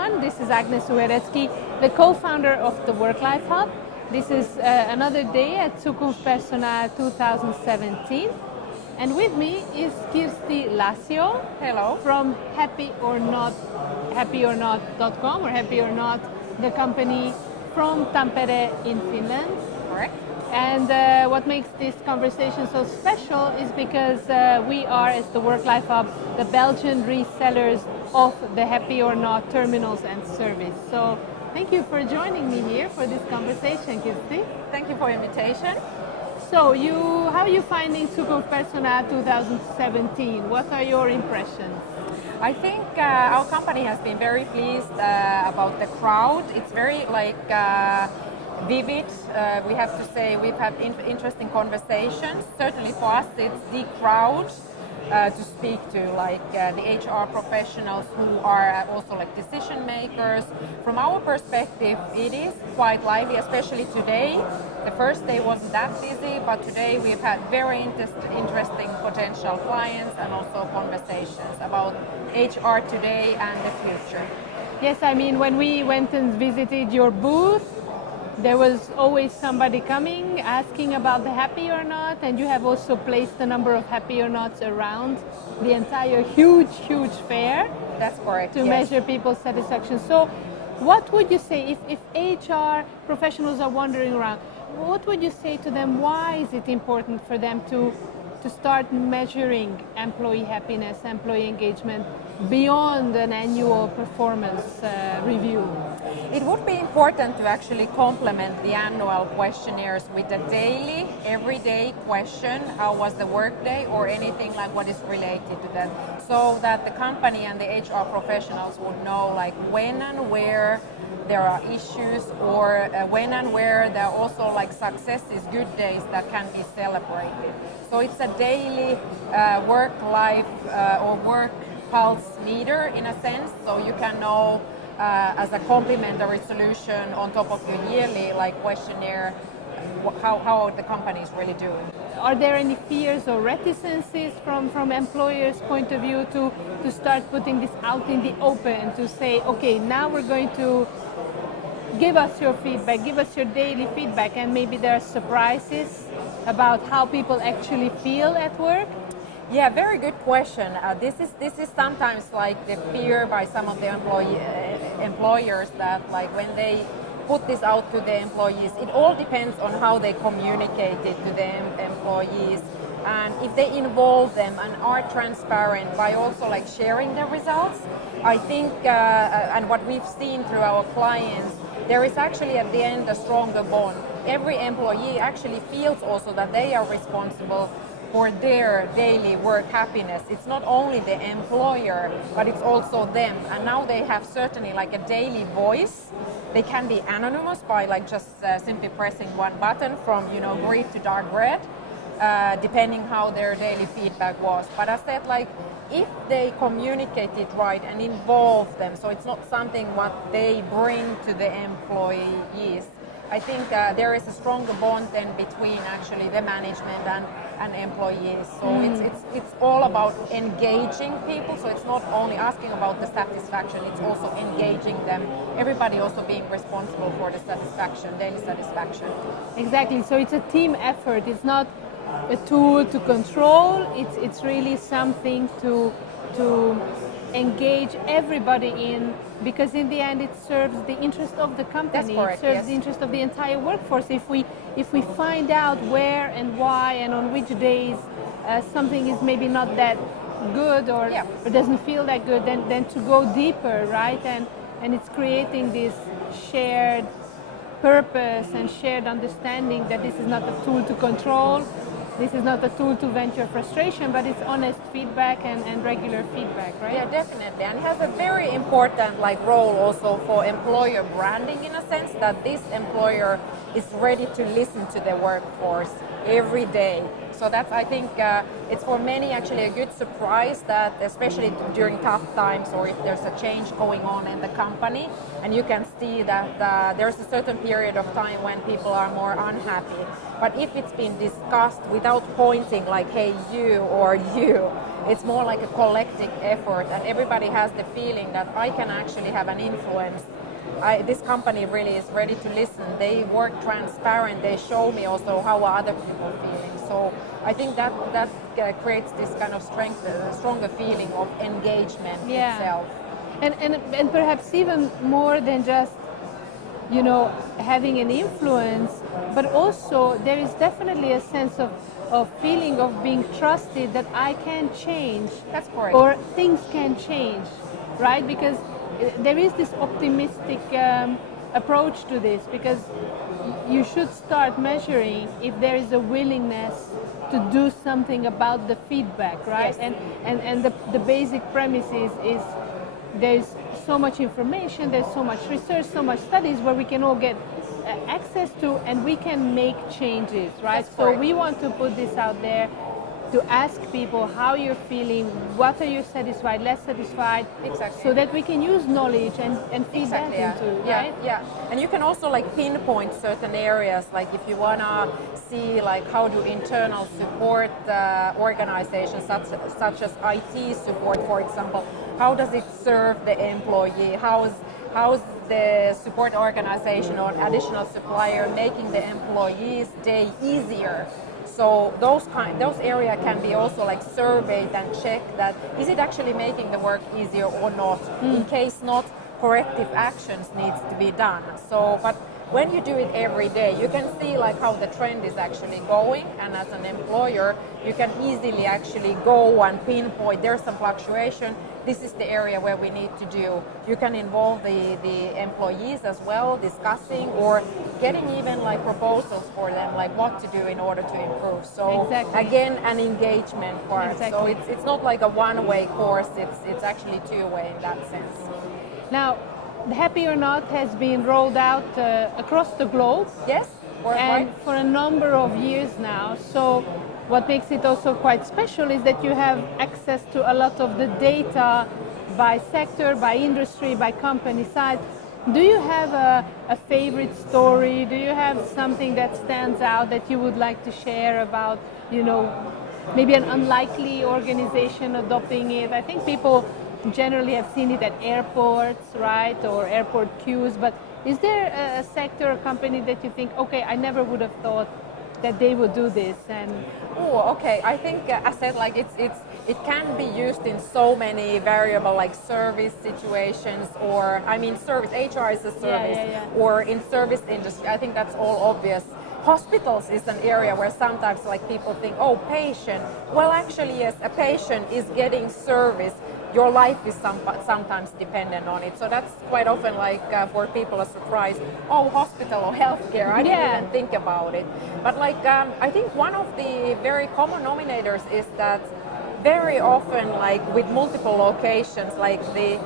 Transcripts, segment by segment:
everyone. This is Agnes Uheretsky, the co-founder of the Work-Life Hub. This is another day at Zukunft Personal 2017. And with me is Kirsti Laasio. Hello. From HappyOrNot, HappyOrNot.com or HappyOrNot, the company from Tampere in Finland. Correct. And what makes this conversation so special is because we are, as the Work-Life Hub, the Belgian resellers of the HappyOrNot terminals and service. So thank you for joining me here for this conversation, Kirsti. Thank you for the invitation. So how are you finding Zukunft Personal 2017? What are your impressions? I think our company has been very pleased about the crowd. It's very vivid. We have to say we've had interesting conversations. Certainly for us, it's the crowd to speak to, the HR professionals who are also decision makers. From our perspective, it is quite lively, especially today. The first day wasn't that busy, but today we've had very interesting potential clients and also conversations about HR today and the future. Yes, I mean, when we went and visited your booth, there was always somebody coming, asking about the HappyOrNot, and you have also placed a number of HappyOrNots around the entire huge fair. That's correct. To measure people's satisfaction. So what would you say, if HR professionals are wandering around, what would you say to them? Why is it important for them to start measuring employee happiness, employee engagement beyond an annual performance review? It would be important to actually complement the annual questionnaires with a daily, everyday question, how was the workday, or anything like what is related to that, so that the company and the HR professionals would know when and where there are issues, or when and where there are also successes, good days that can be celebrated. So it's a daily work-life or work pulse meter in a sense, so you can know as a complementary solution on top of your yearly questionnaire how the company is really doing. Are there any fears or reticences from employers' point of view to start putting this out in the open, to say, okay, now we're going to give us your feedback, give us your daily feedback, and maybe there are surprises about how people actually feel at work? Yeah, very good question. This is sometimes the fear by some of the employers that when they put this out to the employees, it all depends on how they communicate it to the employees, and if they involve them and are transparent by also sharing the results. I think, and what we've seen through our clients, there is actually at the end a stronger bond. Every employee actually feels also that they are responsible for their daily work happiness. It's not only the employer, but it's also them. And now they have certainly a daily voice. They can be anonymous by just simply pressing one button from green to dark red, depending how their daily feedback was. But I said if they communicate it right and involve them, so it's not something what they bring to the employees, I think there is a stronger bond then between actually the management and employees. So it's all about engaging people. So it's not only asking about the satisfaction, it's also engaging them. Everybody also being responsible for the satisfaction, daily satisfaction. Exactly. So it's a team effort. It's not a tool to control. It's really something to engage everybody in, because in the end it serves the interest of the company. That's correct, it serves yes. the interest of the entire workforce. If we find out where and why and on which days something is maybe not that good or doesn't feel that good, then to go deeper, right? And it's creating this shared purpose and shared understanding that this is not a tool to control. This is not a tool to vent your frustration, but it's honest feedback and regular feedback, right? Yeah, definitely. And it has a very important role also for employer branding, in a sense that this employer is ready to listen to the workforce every day. So that's, I think, it's for many actually a good surprise that, especially during tough times or if there's a change going on in the company, and you can see that there's a certain period of time when people are more unhappy. But if it's been discussed without pointing like, hey, you or you, it's more like a collective effort, and everybody has the feeling that I can actually have an influence. This company really is ready to listen. They work transparent. They show me also how other people are feeling. So I think that creates this kind of stronger feeling of engagement itself. And perhaps even more than just, you know, having an influence, but also there is definitely a sense of feeling of being trusted that I can change. That's correct. Or things can change, right? Because there is this optimistic approach to this, because you should start measuring if there is a willingness to do something about the feedback, right? Yes. And the basic premise is there's so much information, there's so much research, so much studies where we can all get access to, and we can make changes, right? That's so correct. we want to put this out there to ask people how you're feeling, what are you satisfied, less satisfied, Exactly. so that we can use knowledge and feed Exactly, that into, right? Yeah, and you can also like pinpoint certain areas, like if you wanna see like how do internal support organizations such as IT support, for example, how does it serve the employee? How's the support organization or additional supplier making the employee's day easier? So those areas can be also like surveyed and checked that is it actually making the work easier or not. In case not, corrective actions needs to be done. So, but when you do it every day, you can see like how the trend is actually going, and as an employer, you can easily actually go and pinpoint there's some fluctuation. This is the area where we need to do. You can involve the employees as well, discussing or getting even like proposals for them, like what to do in order to improve. So Exactly. again, an engagement part. Exactly. So it's not like a one-way course. It's actually two-way in that sense. Now, the HappyOrNot has been rolled out across the globe. Yes, And for a number of years now. So what makes it also quite special is that you have access to a lot of the data by sector, by industry, by company size. Do you have a favorite story? Do you have something that stands out that you would like to share about, you know, maybe an unlikely organization adopting it? I think people generally have seen it at airports, right, or airport queues, but is there a sector or company that you think, okay, I never would have thought that they would do this? And okay. I think I said like it can be used in so many variable like service situations, or I mean service, HR is a service, or in service industry. I think that's all obvious. Hospitals is an area where sometimes like people think, oh, patient. Well, actually, yes, a patient is getting service. Your life is sometimes dependent on it. So that's quite often like for people a surprise. Oh, hospital or healthcare, I didn't even think about it. But like I think one of the very common denominators is that very often like with multiple locations, like the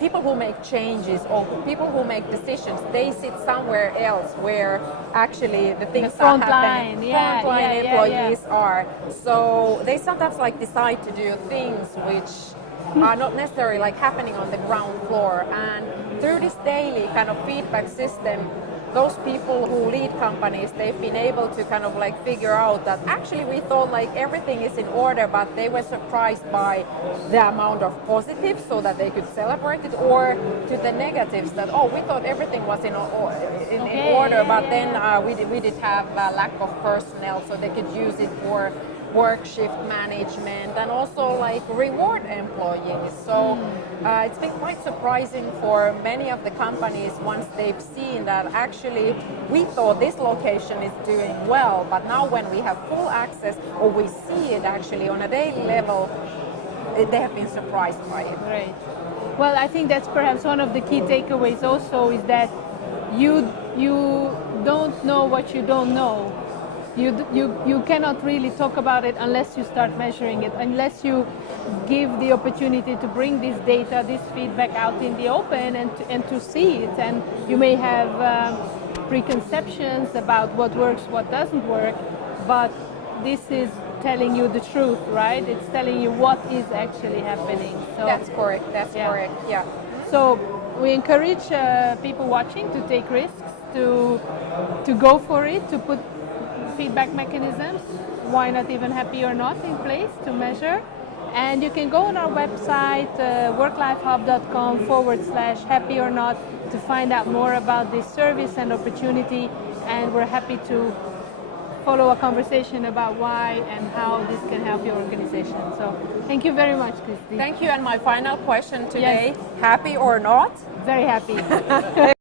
people who make changes or people who make decisions, they sit somewhere else where actually the things front are happening. Frontline employees are. So they sometimes like decide to do things which are not necessarily like happening on the ground floor. And through this daily kind of feedback system, those people who lead companies, they've been able to kind of like figure out that actually we thought like everything is in order, but they were surprised by the amount of positives so that they could celebrate it, or to the negatives that, oh, we thought everything was in order, but then we did have a lack of personnel, so they could use it for work shift management and also like reward employees. So it's been quite surprising for many of the companies once they've seen that actually we thought this location is doing well, but now when we have full access or we see it actually on a daily level, they have been surprised by it. Great. Well, I think that's perhaps one of the key takeaways also, is that you don't know what you don't know. You cannot really talk about it unless you start measuring it, unless you give the opportunity to bring this data, this feedback out in the open and to see it. And you may have preconceptions about what works, what doesn't work, but this is telling you the truth, right? It's telling you what is actually happening. So, that's correct. That's correct. Yeah. So we encourage people watching to take risks, to go for it, to put feedback mechanisms, why not even happy or not, in place to measure. And you can go on our website, worklifehub.com/happyornot, to find out more about this service and opportunity. And we're happy to follow a conversation about why and how this can help your organization. So thank you very much, Kirsti. Thank you. And my final question today, happy or not? Very happy.